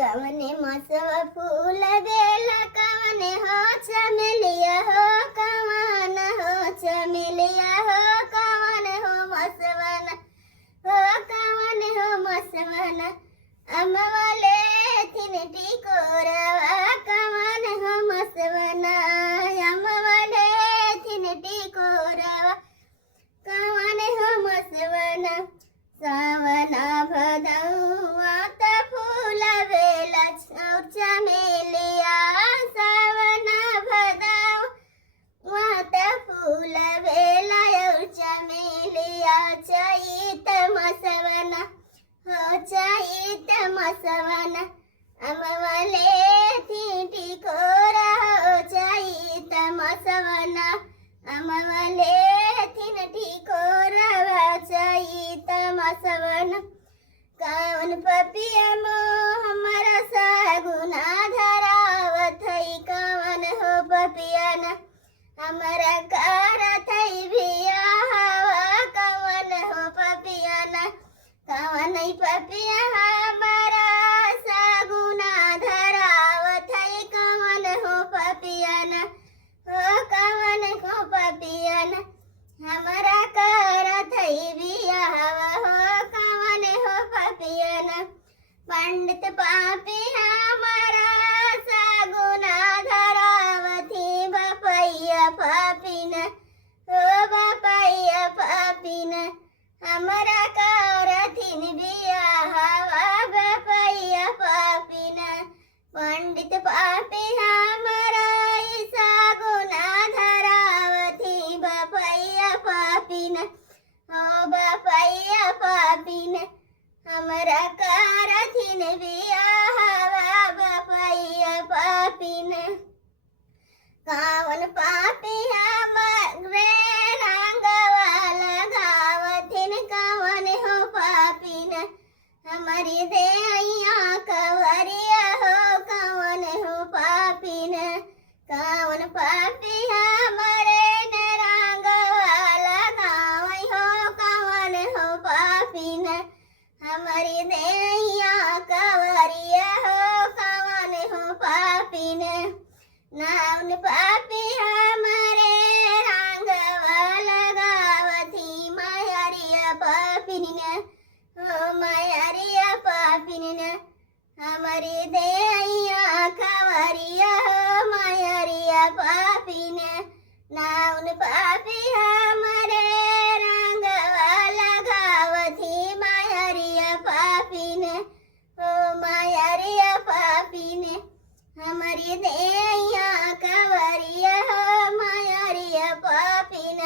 कवने मसव फूल बेला कवने हो चमेलिया हो कवन हो चमेलिया हो कवन हो मसवन हो कवन हो मसवन अमवले थिनटी कोरवा कवन हो मसवन अमवले थिनटी कोरवा कवन हो मसवन सावना भदौआ त फूल बेला चमेलिया सावना भदौआ त फूल बेला चमेलिया चैत मसवन हो चैत मसवन अमवले थिटी कोरा हो चैत मसवन अमवले थिनटी कोरा चैत मसवन कौन पपिया मो हमारा सागुना धरावत है कवन हो पपिया न हमारा कार थई भिया हवा कवन हो पपिया न कवन पपिया हमारा सागुना धरावत है कवन हो पपिया न हो कवन हो पपिया न हमारा कार थई भिया हवा हो कवन हो पपिया न पंडित पापी हमारा सागुना धरावती बपैया पापिन हो बपैया पापिन हमारा कारथिन बिया हवा बपैया पापिन पंडित पापी हमारा सागुना धरावती बपैया पापिन हो बपैया पापिन हमारा कारथिन बिया हवा बपैया पापिन कावन पापी हमारे रंगवा लगावथिन कवन हो पापिन हमारी देहिया कवरिया हो कवन हो पापिन कवन पापी हमारे रंगवा लगावई हो कवन हो पापिन हमारी देहिया कवरिया हो कवन हो पापिन नाउन पापी हमारे रंगवा लगावती मायरिया पापिन हो मायरिया पापिन हमारी देहिया कवरिया हो मायरिया पापिन नाउन पापी हमारे रंगवा लगावती मायरिया पापिन हो मायरिया पापिन हमारी देहिया कवरिया हो मायरिया पापिन